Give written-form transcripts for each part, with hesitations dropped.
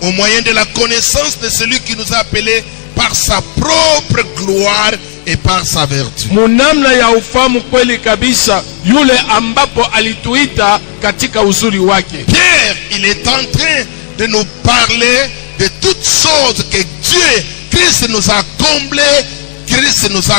au moyen de la connaissance de celui qui nous a appelés par sa propre gloire et par sa vertu. Munamna ya ufamu kweli kabisa yule ambapo alituita katika uzuri wake. Pierre, il est en train de nous parler de toutes choses que Dieu, Christ nous a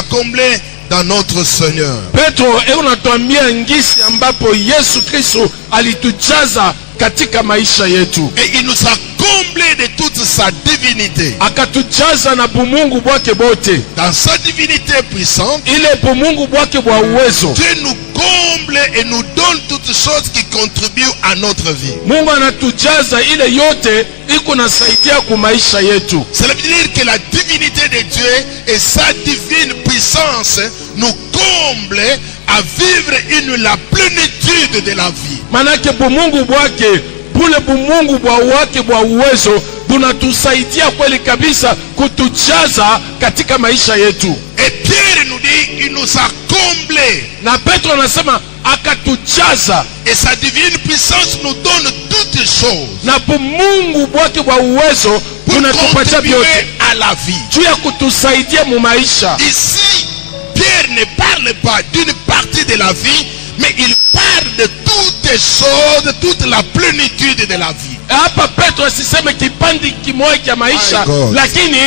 comblé dans notre Seigneur. Petro unatuambia ngisi ambapo Yesu Kristo alitujaza katika maisha yetu. Et il nous a comblé de toute sa divinité. Akatujaza na bumungu bwake bote. Dans sa divinité puissante, ile bumungu bwake bwa uwezo, Dieu nous comble et nous donne toutes choses qui contribuent à notre vie. Mungu anatujaza ile yote iko nasaidia ku maisha yetu. Cela veut dire que la divinité de Dieu et sa divine puissance nous comble à vivre la plénitude de la vie. Manake bumungu bwake, bule bumungu bwa wake bwa uwezo bunatusaidia kweli kabisa kutujaza katika maisha yetu. Et Pierre nous dit, il nous a comblés. Na Petro anasema akatujaza. Et sa divine puissance nous donne toutes choses. Na bumungu bwake bwa uwezo bunatupatia vyote à la vie. Juu ya kutusaidia mu maisha. Ici, Pierre ne parle pas d'une partie de la vie, mais il parle de toutes choses, toute la plénitude de la vie. Hapa Petro asiseme kipandi kimoja cha maisha, lakini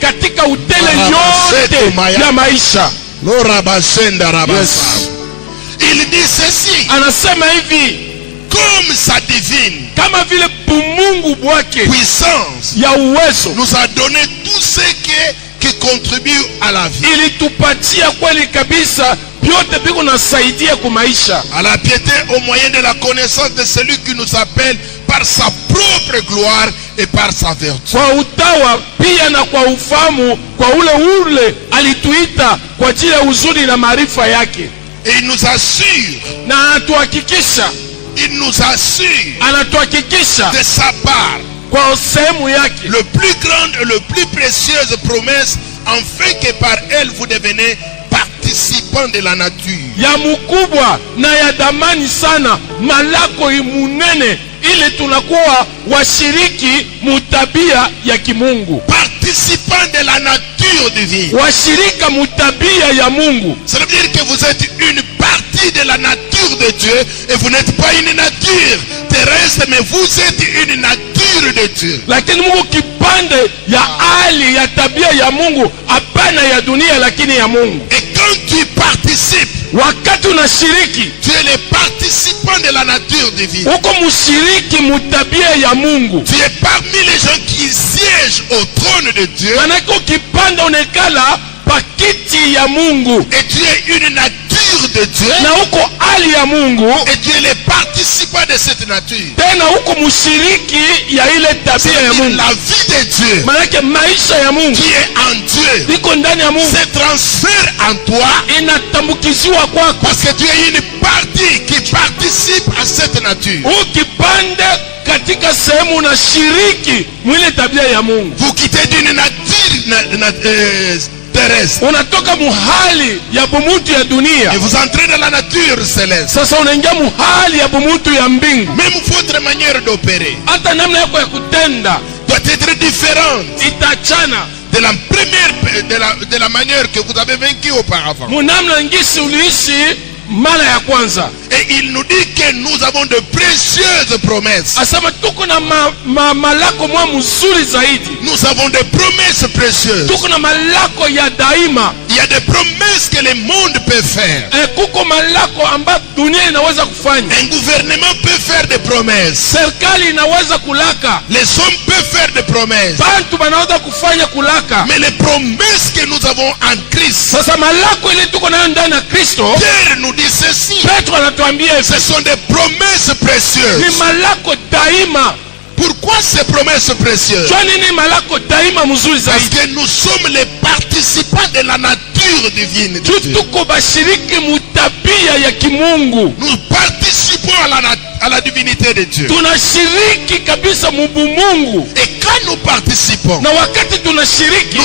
katika utele yote ya maisha. Il dit ceci. Anasema hivi, comme sa divine kama vile bumungu bwake puissance ya uwezo nous a donné tout ce qui contribue à la vie. Ilitupatia kweli kabisa vyote biko nasaidia ku maisha. À la piété au moyen de la connaissance de celui qui nous appelle par sa propre gloire et par sa vertu. Kwa utawa pia na kwa ufamu kwa ule alituita kwa ajili ya uzuri na maarifa yake. Et il nous assure, na atuhakikisha, il nous assure anatuhakikisha de sa part kwa sehemu yake le plus grande et le plus précieuse promesse, afin que par elle vous devenez participants de la nature. Ya mkubwa na ya damani sana malako imunene ili tunakuwa washiriki mutabia ya kimungu. Participants de la nature divine. Washirika mutabia ya Mungu. Ça veut dire que vous êtes une partie de la nature de Dieu et vous n'êtes pas une nature terrestre, mais vous êtes une nature de Dieu. Lakini Mungu kipande ya hali ya tabia ya Mungu, hapana ya dunia lakini ya Mungu. Et quand tu participes, wakati unashiriki, tu es le participant de la nature divine. uko mushiriki mutabia ya Mungu. Tu es parmi les gens qui siègent au trône de Dieu. Manako kipanda unekala pakiti ya Mungu. Et tu es une nature de Dieu. Na uko hali ya Mungu. Et tu es le participant de cette nature. Tena uko mushiriki ya ile tabia ya Mungu. La vie de Dieu, manake maisha ya Mungu qui est en Dieu, iko ndani ya Mungu, se transfère en toi, inatambukiziwa kwako, parce que tu es une partie qui participe à cette nature. Ukipande katika sehemu unashiriki mwile tabia ya Mungu. Vous quittez d'une nature terrestre, unatoka muhali ya bumutu ya dunia, et vous entrez dans la nature céleste. Sasa unaingia muhali ya bumutu ya mbingu. Même votre manière d'opérer, hata namna yako ya kutenda, doit être différente itachana de la manière que vous avez vécu auparavant. Munamna ngisi uliishi mara ya kwanza. Et il nous dit que nous avons de précieuses promesses. Asema tuko na malako mwa mzuri zaidi. Nous avons des promesses précieuses. Tuko na malako ya daima. Il y a des promesses que le monde peut faire. Kuko malako ambayo dunia inaweza kufanya. Un gouvernement peut faire des promesses. Serikali inaweza kulaka. Les hommes peuvent faire des promesses. Bantu banaweza kufanya kulaka. Mais les promesses que nous avons en Christ, sasa malako ile tuko nayo ndani ya Kristo, Pierre nous dit ceci. Petro anatuambia ce sont des promesses précieuses. Ni malako daima. Pourquoi ces promesses précieuses? Parce que nous sommes les participants de la nature divine de Dieu. Nous participons à la divinité de Dieu. Et quand nous participons, nous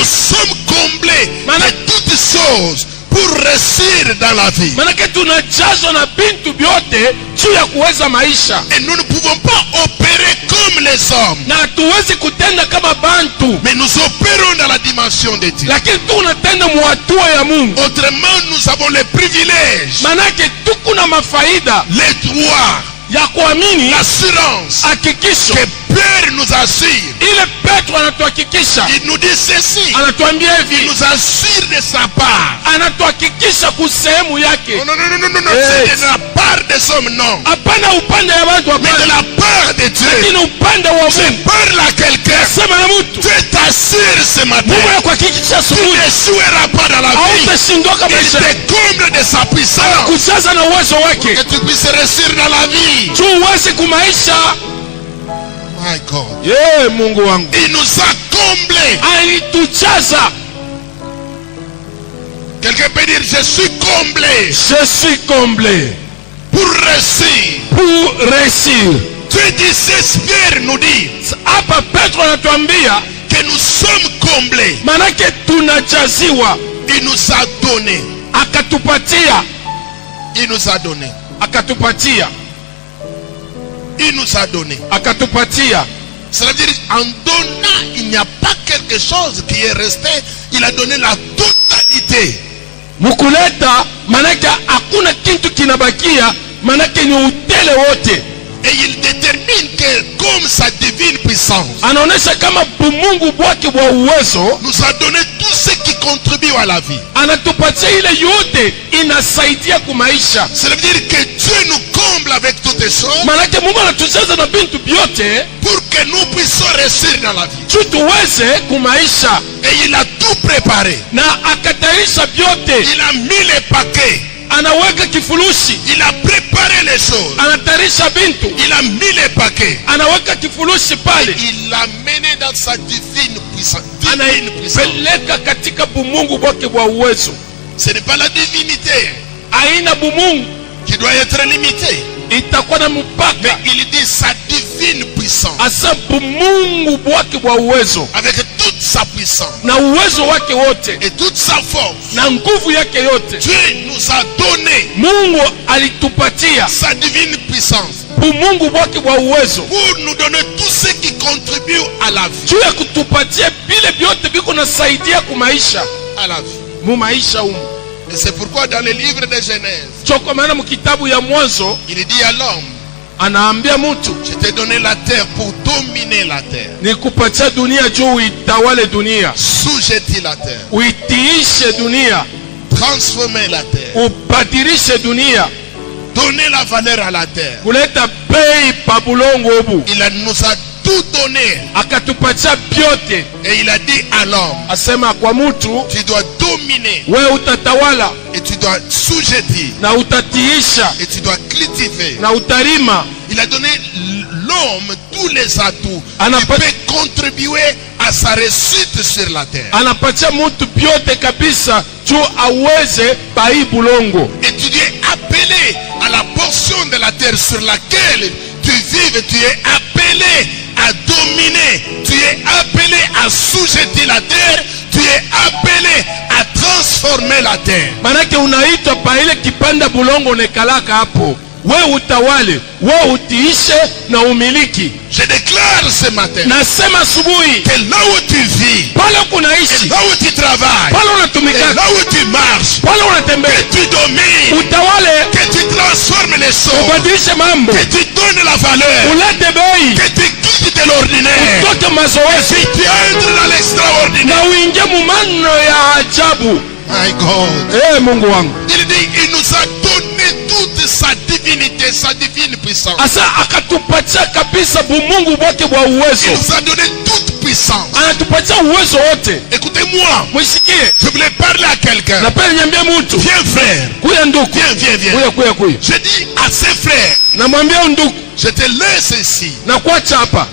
sommes comblés de toutes choses pour réussir dans la vie. Manake tunajazwa na bintu vyote juu ya kuweza maisha. Et nous ne pouvons pas opérer comme les hommes. Na hatuwezi kutenda kama bantu. Mais nous opérons dans la dimension de Dieu. Lakini tunatenda muhatua ya Mungu. Autrement, nous avons les privilèges, Manake tukuna mafaida les droits, ya kuamini, l'assurance hakikisho. que Père nous assure. Ile Petro anatuhakikisha. Il nous dit ceci. Anatuambia Il hivi. nous assure de sa part. Anatuhakikisha kusehemu yake. Non, non, non, non, non, non. Yes. C'est de la part des hommes, non. Hapana upande ya watu Mais de hapana. la part de Dieu. Lakini upande wa Je Mungu. parle à quelqu'un. Sema na mtu. Dieu t'assure ce matin. Mungu anakuhakikisha Tu asubuhi. n'échoueras pas dans la vie. Hautashindoka Il maisha. te comble de sa puissance. Kujaza na uwezo wake. Que tu puisses réussir dans la vie. Tu uweze kumaisha. My God. Ye Mungu wangu. Il nous a comblés. Alitujaza. Quelqu'un peut dire, je suis comblé Je suis comblé pour réussir. pour réussir. Dieu dit, c'est Pierre nous dit Hapa Petro anatuambia que nous sommes comblés. manake tunajaziwa. Il nous a donné. Akatupatia. Il nous a donné. Akatupatia. Il nous a donné. Akatupatia. Cela veut dire, en donnant, il n'y a pas quelque chose qui est resté. Il a donné la totalité. Mukuleta manake hakuna kitu kinabakia, manake ni utele wote. Et il détermine que comme sa divine puissance Anaonesha kama Mungu bwake bwa uwezo nous a donné tout ce qui contribue à la vie. anatupatia ile yote inasaidia kumaisha. Cela veut dire que Dieu nous comble avec toutes les choses Manake Mungu anatujaza na bintu vyote pour que nous puissions réussir dans la vie. juu tuweze kumaisha, Et il a tout préparé. na akatayarisha vyote. Il a mis les paquets. Anaweka kifurushi, Il a préparé les choses. anatayarisha bintu, Il a mis les paquets. anaweka kifurushi pale, Il l'a mené dans sa divine puissance. Divine puissance. anaipeleka katika bumungu bwake bwa uwezo. Ce n'est pas la divinité Aina bumungu qui doit être limitée. itakuwa na mpaka. Il dit sa divine puissance. Asa bumungu bwake bwa uwezo Avec toute sa puissance na uwezo wake wote et toute sa force. na nguvu yake yote, Dieu nous a donné Mungu alitupatia sa divine puissance bumungu bwake bwa uwezo pour nous donner tout ce qui contribue à la vie. juu ya kutupatia vile vyote viko nasaidia kumaisha, À la vie. mu maisha humu. Et c'est pourquoi dans le livre de Genèse, Choko maana mkitabu ya Mwanzo il dit à l'homme, anaambia mtu, je t'ai donné la terre pour dominer la terre. nikupatia dunia juu uitawale dunia, Sujeti la terre. uitiishe dunia, Transformer la terre. ubadilishe dunia, Donner la valeur à la terre. kuleta bei pa bulongo ubu. Nous a tout donné. Akatupatia vyote, Et il a dit à l'homme, asema kwa mtu, tu dois dominer wewe utatawala et tu dois sujéter na utatiisha et tu dois cultiver. na utarima. Il a donné l'homme tous les atouts Ana qui pa- peuvent contribuer à sa réussite sur la terre. Anapatia mtu vyote kabisa juu aweze bai bulongo. Et tu es appelé à la portion de la terre sur laquelle tu vives. Tu es appelé à dominer. Tu es appelé à sujéter la terre. Tu es appelé à transformer la terre. Manake unaitwa pa ile kipanda bulongo nekalaka hapo, we utawale, we utiishe na umiliki. Je déclare ce matin Nasema asubuhi, que là où tu vis, pale et kunaishi, là où tu travailles, pale et unatumika, là où tu marches, pale que unatembea, tu domines, utawale, que tu transformes les choses, ubadilishe mambo, que tu donnes la valeur, ulete bei, que tu quittes de l'ordinaire, utoke mazoezi que tu entres dans l'extraordinaire. na uingie mumano ya ajabu. My God. Mungu wangu, Il dit, il nous a donné toute sa divinité, sa divine puissance. asa akatupatia kabisa bumungu bwake bwa Il uwezo, nous a donné toute puissance. anatupatia uwezo wote. Écoutez-moi, Mwisikie, je voulais parler à quelqu'un. napenda niambie mtu, Viens frère, kuya nduku, viens. kuya. Je dis à ses frères, Namwambia nduku, je te laisse ici. na kuacha hapa,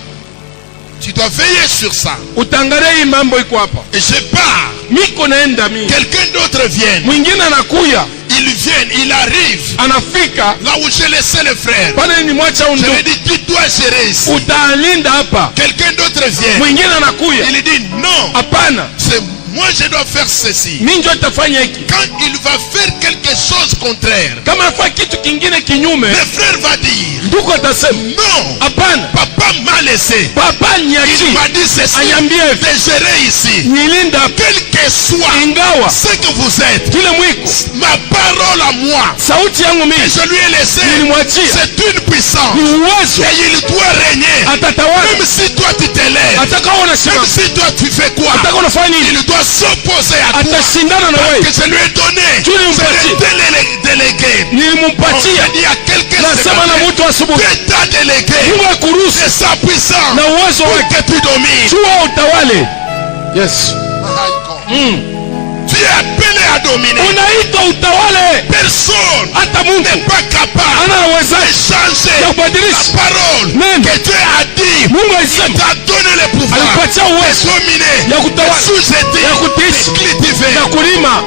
Tu dois veiller sur ça. utangalie hii mambo iko hapa. Et je pars. Miko naenda mimi, Quelqu'un d'autre vient. mwingine anakuya, Il vient, il arrive. anafika Là où j'ai laissé le frère. pale, ni mwacha Je lui nduku, ai dit, tu dois gérer ici. utalinda hapa. Quelqu'un d'autre autre vient. mwingine anakuya, Il dit non, hapana, c'est moi je dois faire ceci. mimi ndio nitafanya hiki. Quand il va faire quelque chose contraire, Kama afanya kitu kingine kinyume, le frère va dire ndugu atasema non, hapana, papa m'a laissé. baba Il niachi, m'a dit ceci, anyambie de gérer ici. nilinda, Quel que soit ingawa ce que vous êtes, kile mwiko, ma parole à moi, sauti yangu et mimi je lui ai laissé, nilimwachia, c'est une puissance. ni uwezo, Et il doit régner. atatawala. Même si toi tu t'élèves, Atakawa même unasimama, si toi tu fais quoi, atakawa unafanya nini, il doit s'opposer à toi. atashindana na Que wewe. je lui ai donné, Tu lui je mpatie. l'ai délégué. On Nilimpatia, dit à quelqu'un nasema na mtu asubuhi, que t'a délégué, Mungu akuruhusu c'est sa puissance na uwezo pour wake, que tu domines. jua utawale. Yes, Tu es appelé à dominer. unaitwa utawale. Personne Hata Mungu n'est pas capable ana de uwezo changer ya la kubadilisha. parole Neno. que Dieu a dit. Mungu Il alisema t'a donné le pouvoir alipatia de uwezo dominer, ya de kutawala, sous-jeter, ya kutiisha, de cultiver. ya kulima.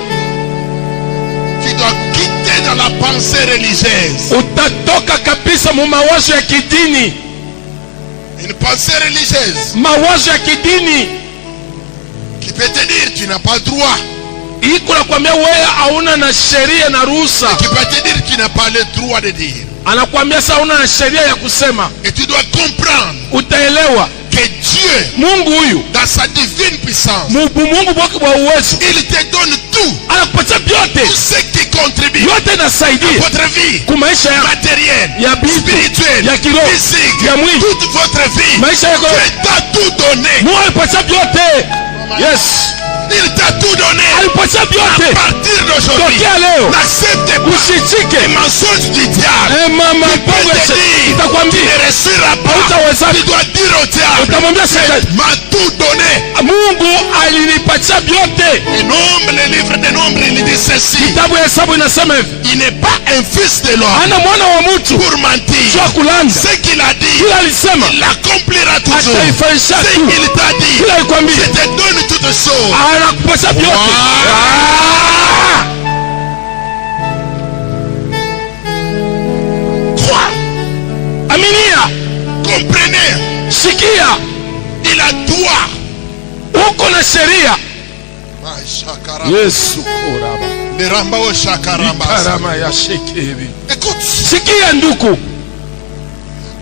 Tu dois quitter dans la pensée religieuse. Utatoka kabisa mu mawazo ya kidini, Une pensée religieuse mawazo ya kidini qui peut te dire tu n'as pas droit, iko nakwambia wewe hauna na sheria na ruhusa, qui peut te dire tu n'as pas le droit de dire. anakwambia sasa hauna na sheria ya kusema. Et tu dois comprendre Utaelewa que Dieu, Mungu huyu dans sa divine puissance, Mungu bwake bwa uwezo il te donne tout, anakupatia tout vyote, ce qui contribue vyote à inasaidia votre vie ku maisha ya matérielle, ya bitu, spirituelle, ya kiroho, physique, ya mwili, toute votre vie. maisha yako. Dieu t'a tout donné. Mungu alipatia vyote. Yes, Il t'a tout donné. alipatia À vyote. partir d'aujourd'hui, Tokea leo n'accepte pas usichike les mensonges du diable. mama Il peut bongo te dire, tu itakwambia, ne réussiras pas. hautaweza. Tu dois dire au diable, Utamwambia shetani, il m'a tout donné. Mungu alinipatia vyote. Et Nombre, le livre des Nombres, il dit ceci. Kitabu ya Hesabu inasema hivi, Il n'est pas un fils de l'homme ana mwana wa mtu pour mentir. sio kulanda. Ce qu'il a dit, Kila alisema il l'accomplira toujours. ataifanyisha Ce tu. qu'il t'a dit, Kila alikwambia je te donne toutes choses. anakupatia vyote. Wow. Ah! Crois, Aminia, comprenez, sikia, il a droit. uko na sheria. Ah, shakaramba. Yesu koraba. Neramba o shakaramba. Karama ya shekebi. Écoute, Sikia nduku,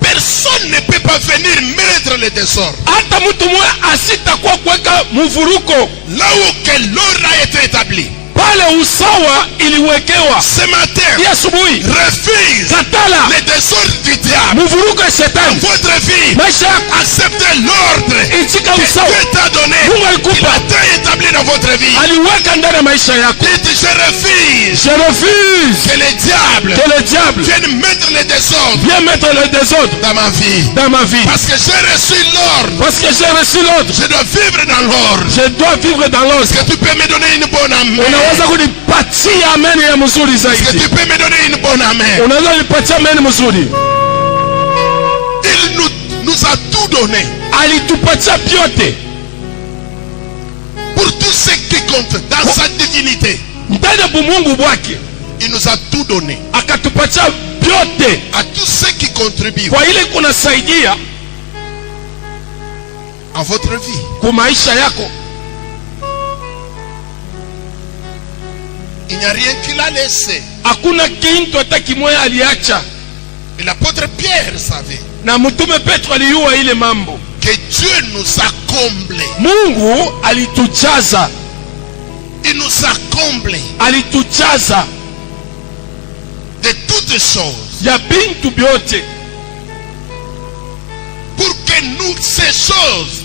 personne ne peut pas venir mettre le désordre hata mtu mmoja asitakuwa kuweka mvuruko là où que l'ordre a été établi. pale usawa iliwekewa. Ce matin, Hii asubuhi refuse katala le désordre du diable. mvuruko ya shetani. Votre vie, Maisha yako acceptez l'ordre itika que usawa Dieu t'a donné. Mungu Il alikupa, a été établi dans votre vie. aliweka ndani ya maisha yako. Dites, je refuse Je refuse que le diable que le diable vienne mettre le désordre vienne mettre le désordre dans ma vie. dans ma vie. Parce que j'ai reçu l'ordre. Parce que j'ai reçu l'ordre, Je dois vivre dans l'ordre. je dois vivre dans l'ordre. Est-ce que tu peux me donner une bonne amen? Unaweza kunipatia amen ya mzuri Est-ce que zaidi? tu peux me donner une bonne amen? Unaweza kunipatia amen mzuri? Il nous a tout donné. Alitupatia vyote Pour tout ce qui compte dans sa divinité. ndani ya bumungu bwake, Il nous a tout donné. akatupatia vyote À tous ceux qui contribuent kwa ile kunasaidia à votre vie. kwa maisha yako. Il n'y a rien qu'il a laissé. Hakuna kintu hata kimoya aliacha, Et l'apôtre Pierre savait na mtume Petro aliyua ile mambo. que Dieu nous a comblés. Mungu alitujaza, Il nous a comblés alitujaza de toutes choses ya bintu vyote, pour que nous, ces choses,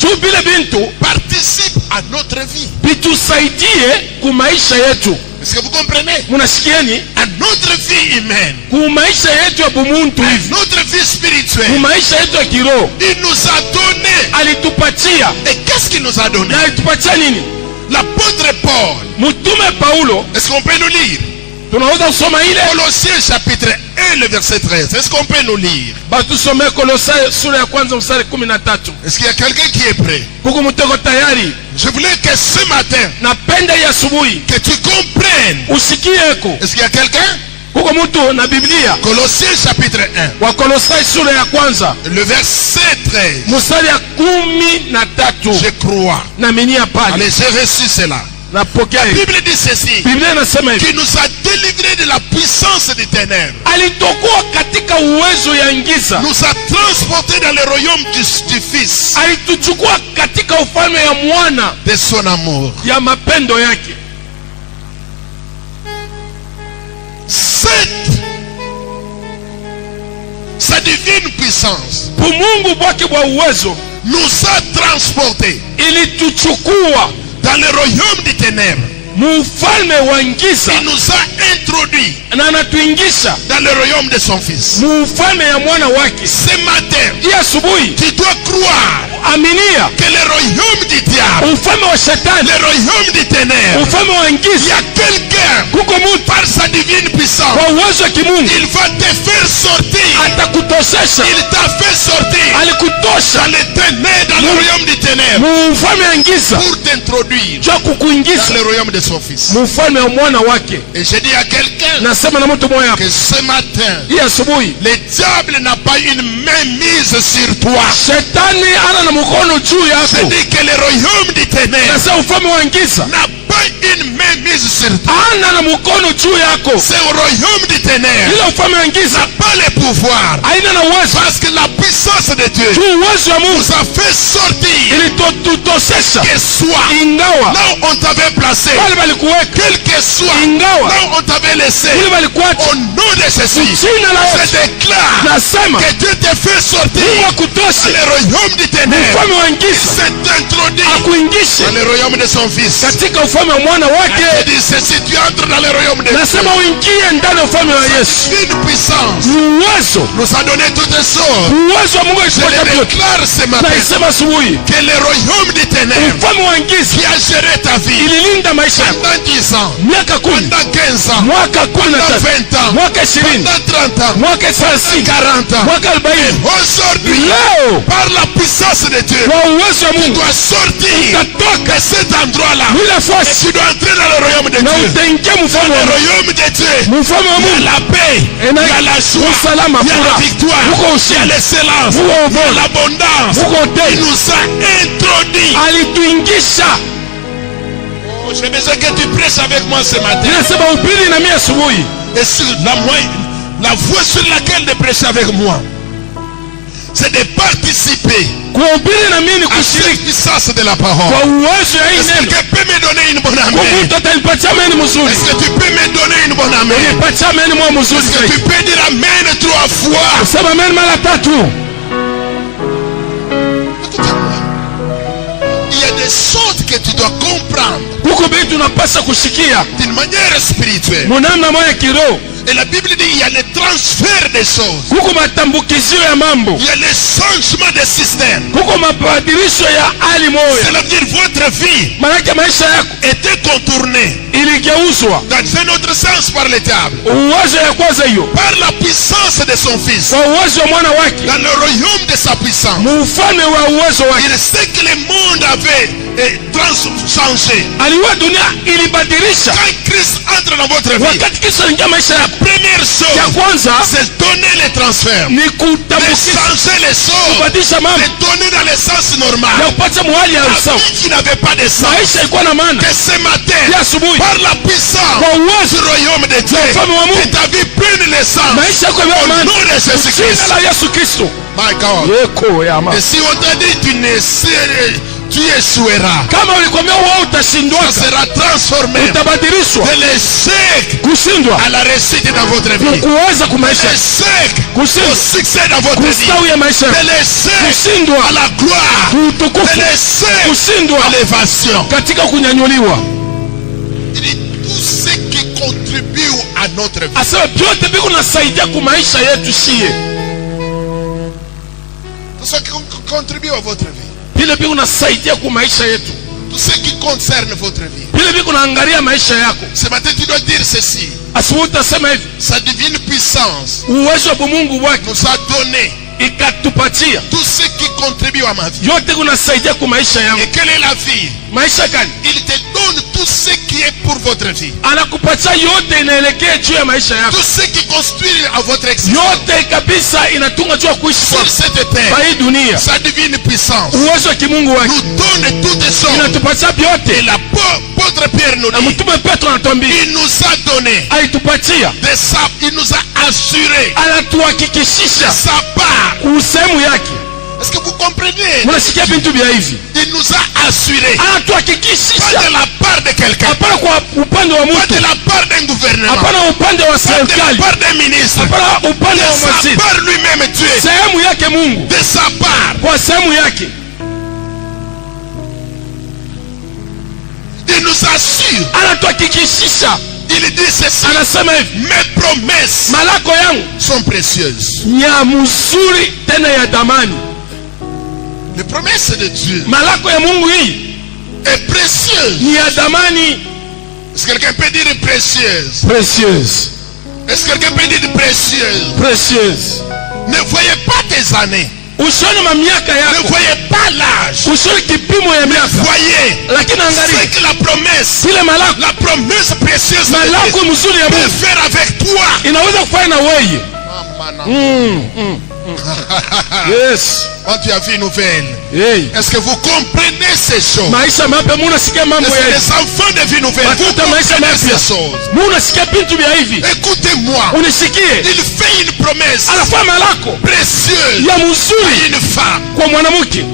juu vile bintu participent à notre vie. vitusaidie ku maisha yetu. Est-ce que vous comprenez? Munasikieni? À notre vie humaine, Ku maisha yetu ya bumuntu à hivi, notre vie ku spirituelle, maisha yetu ya kiroho il nous a donné. alitupatia. Et qu'est-ce qu'il nous a donné? Na alitupatia nini? L'apôtre Paul, Mtume Paulo, est-ce qu'on peut nous lire? tunaweza kusoma ile? Colossiens chapitre 1, le verset 13. Est-ce qu'on peut nous lire? Batusome Kolosai sura ya kwanza mstari 13. Est-ce qu'il y a quelqu'un qui est prêt? Kuku mteko tayari? Je voulais que ce matin, Napenda ya asubuhi que tu comprennes. usikieko. Est-ce qu'il y a quelqu'un? Kuko mtu na Biblia. Colossiens chapitre 1. Wakolosai sura ya kwanza. Le verset 13. Mstari ya 13. Je crois. Na minia pale. Allez, j'ai reçu cela. La Bible dit ceci. Biblia inasema hivi. Qui nous a délivrés de la puissance des ténèbres. Alitokoa katika uwezo ya giza. Nous a transportés dans le royaume du Fils. Alituchukua katika ufalme ya mwana. De son amour. Ya mapendo yake. Sa divine puissance. Mungu bwake bwa uwezo. Nous a transportés. Ilituchukua. Dans le royaume des ténèbres. Mufalme wa giza. Il nous a introduits. Na anatuingisha. Dans le royaume de son Fils. Mufalme ya mwana wake. Ce matin. Hii asubuhi. Tu dois croire. Aminia. Que le royaume du diable. Ufalme wa shetani. Le royaume des ténèbres. Ufalme wa giza. Il y a quelqu'un. Kuko mtu. Par sa divine puissance. Kwa uwezo wa kimungu. Il va te faire sortir. Atakutosesha. Il t'a fait sortir. Alikutosha. Dans les ténèbres. Dans le royaume des ténèbres. Mufalme ya giza. Pour t'introduire. Jua kukuingiza. Dans le royaume de son Fils. Mufalme wa mwana wake. Et je dis à quelqu'un. Nasema na mtu mmoja. Que ce matin. Hii asubuhi. Le diable n'a pas une main mise sur toi. Shetani ana na mkono juu yako. Je dis que le royaume des ténèbres. Nasema ufalme wa giza. N'a pas une main mise sur toi. Ana na mkono juu yako. C'est au royaume des ténèbres. Ile ufalme wa giza. N'a pas le pouvoir. Haina na uwezo. Parce que la puissance de Dieu. Juu uwezo wa Mungu. Nous a fait sortir. Ilitutosesha. Que soit. Ingawa. Là où on t'avait placé. Pale balikuweka. Quel que soit. Ingawa. Là où on t'avait laissé. Kule balikuacha. Au nom de Jésus. Jina la Yesu. Je déclare. Nasema. Que Dieu te fait sortir. Mungu akutoshe. Le royaume des ténèbres. Ufalme wa giza. Il s'est introduit. Akuingishe. Dans le royaume de son Fils. Katika ufalme wa mwana wake. Je dis ceci, tu entres dans le royaume de Dieu. Nasema uingie ndani ya ufalme wa Yesu. Une puissance. Uwezo. Nous a donné toutes choses. Uwezo wa Mungu Je le déclare ce matin. Naisema asubuhi. Que le royaume des ténèbres. Ufalme wa giza. Qui a géré ta vie. Ililinda maisha. Pendant 10 ans. Miaka 10. Pendant 15 ans. Mwaka 13. Pendant 20 ans. Mwaka 20. Pendant 30 ans. Mwaka 30. 40 ans. Mwaka 40. Aujourd'hui. Leo. Par la puissance de Dieu. Kwa uwezo wa Tu Mungu. dois sortir de cet endroit-là. Bila Et force. tu dois entrer dans le royaume de Na Dieu. utaingia Dans mfalme le wa Mungu. royaume de Dieu. Mfalme wa Il y a Mungu. la paix. Il y a la joie. Usalama, Il y a la furaha. victoire. Uko Il y a ushindi. l'excellence. Uko Il y a ubora. l'abondance. Uko Il utele. nous a introduits. Alituingisha. Oh, j'ai besoin que tu prêches avec moi ce matin. Ninasema upili na mimi asubuhi. Et sur la voie sur laquelle de prêcher avec moi, c'est de participer Kuhubiri na mimi ni à cette kushiriki puissance de la kwa parole. uwezo ya hii Est-ce que neno. tu peux me donner une bonne Kwa amène? mtu atanipatia ameni mzuri. Est-ce que tu peux me donner une bonne amène? Nipatia ameni mwa mzuri Est-ce que zaidi. tu peux dire amen 3 fois? Sema ameni mara 3. Écoutez-moi. Il y a des choses que tu dois comprendre Huko bei tunapaswa kushikia. d'une manière spirituelle. Munamna moya kiroho. Et la Bible dit il y a le transfert des choses. Huko matambukizio ya mambo. Il y a le changement de système. Huko mabadilisho ya hali moya. Cela veut dire votre vie Maana maisha yako était contournée iligeuzwa. dans un autre sens par le diable. Uwezo ya kwanza hiyo. Par la puissance de son Fils. Kwa uwezo wa mwana wake. Dans le royaume de sa puissance. Mfalme wa uwezo wake. Il sait que le monde avait changé. Aliwa dunia ilibadilisha. Quand Christ entre dans votre vie, Wakati Kristo anaingia maisha yako. première Ya chose, kwanza c'est donner les transferts. ni De kutambukiza. changer les choses. Kubadilisha mambo. De donner dans le sens normal. Ya kupata muhali ya La usawa. vie qui n'avait pas de sens. Maisha ilikuwa na maana. Que ce matin, Ya asubuhi. par la puissance Kwa uwezo du royaume de Dieu, ufalme wa Mungu. que ta vie prenne le sens. Maisha yako yawe Au maana. nom de Jina Jésus-Christ. la Yesu Kristo. My God. Yeko ya mama. Et si on t'a dit tu échoueras, Kama ulikwambia wewe utashindwa, ça sera transformé utabadilishwa. de l'échec Kushindwa à la réussite dans votre vie. kuweza De kumaisha. l'échec au Kushindwa succès dans votre vie. kustawi ya maisha. De l'échec Kushindwa à la gloire. De utukufu. l'échec Kushindwa à l'évasion. katika kunyanyuliwa. Il dit tout ce qui contribue à notre vie. Asema vyote viko nasaidia ku maisha yetu shie. Tout ce qui contribue à votre vie. Vile viko nasaidia ku maisha yetu. Tout ce qui concerne votre vie. Vile viko naangalia maisha yako. Ce matin, tu dois dire ceci. Asubuhi utasema hivi. Sa divine puissance Uwezo wa Mungu wake nous a donné ikatupatia tout ce qui contribue à ma vie. yote kunasaidia ku maisha yangu. Et quelle est la vie? Maisha gani? Il te donne tout ce qui est pour votre vie. anakupatia yote inaelekea juu ya maisha yako, Tout ce qui construit à votre existence. yote kabisa inatunga juu ya kuishi Sur kwako cette kwa terre, hii dunia. sa divine puissance Uwezo wa kimungu wake nous donne toutes choses. inatupatia Et vyote, l'apôtre Pierre nous na dit, mtume Petro anatuambia il nous a donné alitupatia, de sa, il nous a assuré de anatuhakikishisha sa part. usehemu yake. Est-ce que vous comprenez? Mnasikia vitu vya hivi, Il nous a assuré, pas anatuhakikishisha, de la part de quelqu'un, hapana kwa upande wa pas mtu, de la part d'un gouvernement, hapana upande wa pas de la serikali, part d'un ministre, hapana upande de wa sa masjidi, part lui-même Dieu, sehemu yake Mungu, de sa part. kwa sehemu yake Il nous assure, anatuhakikishisha. il dit ceci, Anasema hivi, mes promesses malako yangu sont précieuses. ni ya mzuri tena ya damani. Les promesses de Dieu Malako ya Mungu hii est précieuse. ni ya damani. Est-ce que quelqu'un peut dire précieuse? Précieuse, Est-ce que quelqu'un peut dire précieuse? précieuse. Ne voyez pas tes années, Usione mamiaka ne yako, voyez pas l'âge, usione kipimo ya miaka, voyez lakini angalia c'est que la promesse, ile malako, la promesse précieuse de malako Dieu mzuri ya peut Mungu faire avec toi. inaweza kufanya na wewe. Yes. Quand tu as vu une nouvelle, Hey. est-ce que vous comprenez ces choses? Maisha mapya munasikia mambo Est-ce que ya les enfants de vie nouvelle, vous watoto maisha comprenez mapya, ces choses? munasikia vitu vya hivi, Écoutez-moi, unisikie. il fait une promesse Anafanya malako précieuse ya à mzuri une femme. kwa mwanamke,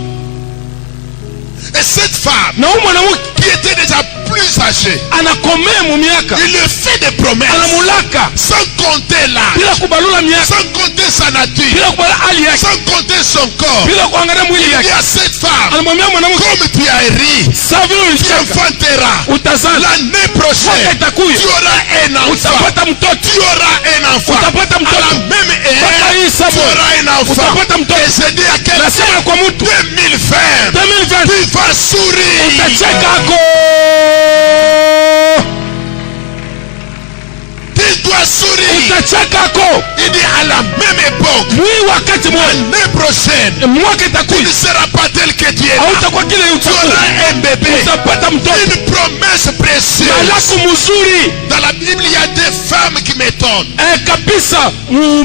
Et cette femme na huyu mwanamke qui était déjà plus âgée, anakomea mu miaka, il lui fait des promesses anamulaka sans compter l'âge, bila kubalula miaka, sans compter sa nature, bila kubalula hali yake, sans compter son corps. bila kuangalia mwili Il dit yake. à cette femme, Anamwambia mwanamke, comme tu as ri, sasa vile tu ulicheka enfanteras. utazaa, L'année mwaka prochaine, itakuja tu auras un enfant. utapata mtoto, Tu auras un enfant. utapata À la mtoto même mpaka ère, hii tu sabo auras un enfant. utapata mtoto. Et je dis à quelqu'un, Nasema kwa mtu 2020, 2020 tu vas sourire. utacheka ako, Tu dois sourire. utacheka ako. Il dit à la même époque, Mwi wakati mmoja l'année prochaine, mwaka tu itakuja, ne seras pas tel que tu es là. hautakuwa kile Tu utakuwa, auras un bébé. utapata mtoto. Une promesse précieuse. Malako mzuri Dans la Bible, il y a des femmes qui m'étonnent. kabisa.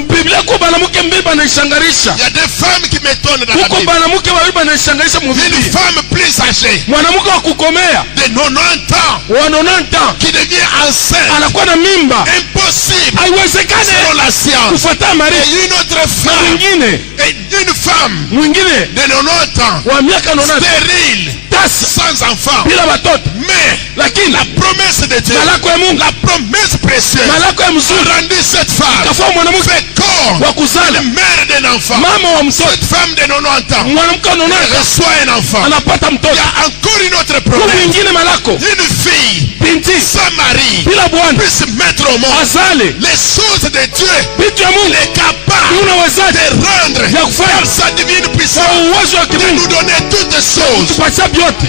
Biblia kwa mwanamke mbili anaishangarisha, Il y a des femmes qui m'étonnent dans la huko Bible. mwanamke wawili anaishangarisha Une mubili, femme plus âgée, mwanamke wa kukomea de 90 ans, wa 90 ans qui devient enceinte. anakuwa na mimba, Impossible. haiwezekane Selon la science. kufuata Maria. Et une autre Na femme, mwingine et une femme mwingine de 90 ans, wa miaka 90 stérile, tasa sans enfant. bila watoto, Mais lakini la promesse de Dieu, malako ya Mungu, la promesse précieuse, malako ya mzuri a rendu cette femme kafaa mwanamke féconde, wa kuzala, mère d'un enfant. mama wa mtoto. Cette femme de 90 ans, Mwanamke wa elle 90 reçoit un enfant. anapata Il mtoto. y a encore une autre Kwa promesse. mwingine malako Une fille binti sans mari bila bwana puisse mettre au monde azale les choses de Dieu. vitu ya Il Mungu, est capable unawezaje de rendre ya kufanya par sa divine kwa puissance, uwezo wa de nous kimungu donner toutes choses, tupatia vyote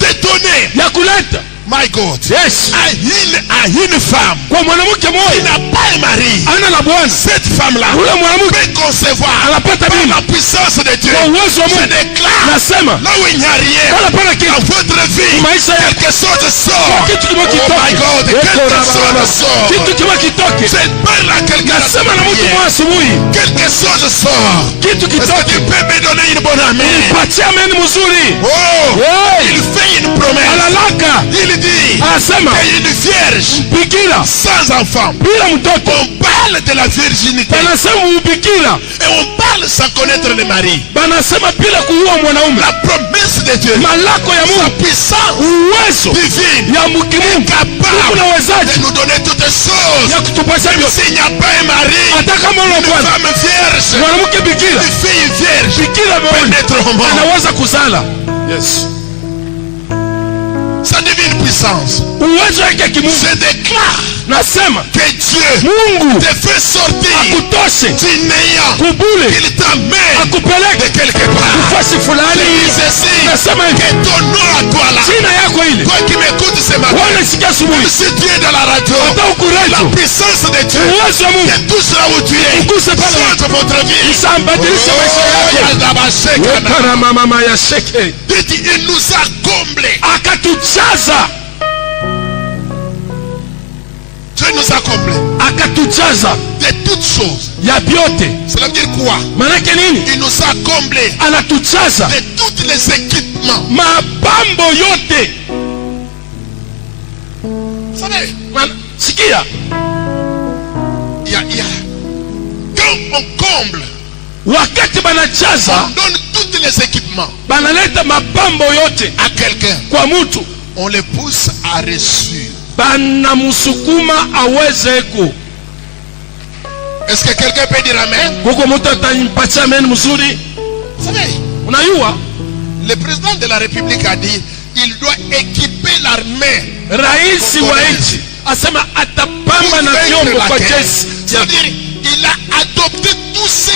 de donner, ya kuleta. my God, Yes, à une femme kwa mwanamke qui moja n'a pas un mari. ana na bwana, Cette femme-là ule mwanamke peut concevoir anapata par mimba la puissance de Dieu. kwa uwezo wa Je Mungu. déclare, Nasema là où il n'y a rien wala pana dans kitu, votre vie, maisha yako quelque chose sort. kitu kimo Oh my kitoke, God, quelque chose sort. kitu kimo kitoke. Je parle à quelqu'un Nasema na mtu qui mmoja asubuhi, quelque chose sort. kitu Est-ce que kitoke. tu peux me donner une bonne amie? Patia ameni mzuri. Oh, Hey, il fait une promesse. alalaka Il dit anasema qu'il une vierge bikira sans enfant. bila mtoto, On parle de la virginité banasema ubikira, et on parle sans connaître le mari. banasema bila kuua mwanaume. La promesse de Dieu, Malako ya sa Mungu, puissance uwezo divine ya est mkimungu capable unawezaje de nous donner toutes choses. ya kutupatia Même vyote, s'il n'y a pas un mari, hata kama una une bwana. femme vierge, Mwanamke bikira, une fille vierge bikira peut moja naître au monde. anaweza kuzala. Yes, Sa divine puissance. uwezo wake kimungu. Je déclare Nasema que Dieu Mungu te fait sortir akutoshe du néant. kubule, Il t'amène akupeleke de quelque part. nafasi Je fulani. dis ceci, Anasema hivi, que ton nom à toi là, jina yako ile toi qui m'écoutes ce matin, wanasikia asubuhi, si tu es dans la radio, hata la ukurejo puissance de Dieu uwezo wa Mungu te touche là où tu es, ukuse pale change votre vie. isambadilishe maisha yako. Wekana mama ya sheke, Il nous a comblés. akatujaza Dieu nous a comblés akatujaza de toutes choses. ya vyote. Cela veut dire quoi? Manake nini? Il nous a comblés Anatujaza de tous les équipements. mapambo yote. Vous savez, Sikia, quand on comble, wakati banajaza on donne tous les équipements banaleta mapambo yote à quelqu'un, kwa mtu, on les pousse à reçu. banamusukuma awezeko. Est-ce que quelqu'un peut dire amen? Kuko mtu atanipatia amen mzuri. Vous savez, Unajua le président de la République a dit il doit équiper l'armée. rais wa nchi asema atapamba na vyombo kwa jeshi. C'est-à-dire, il a adopté tout ce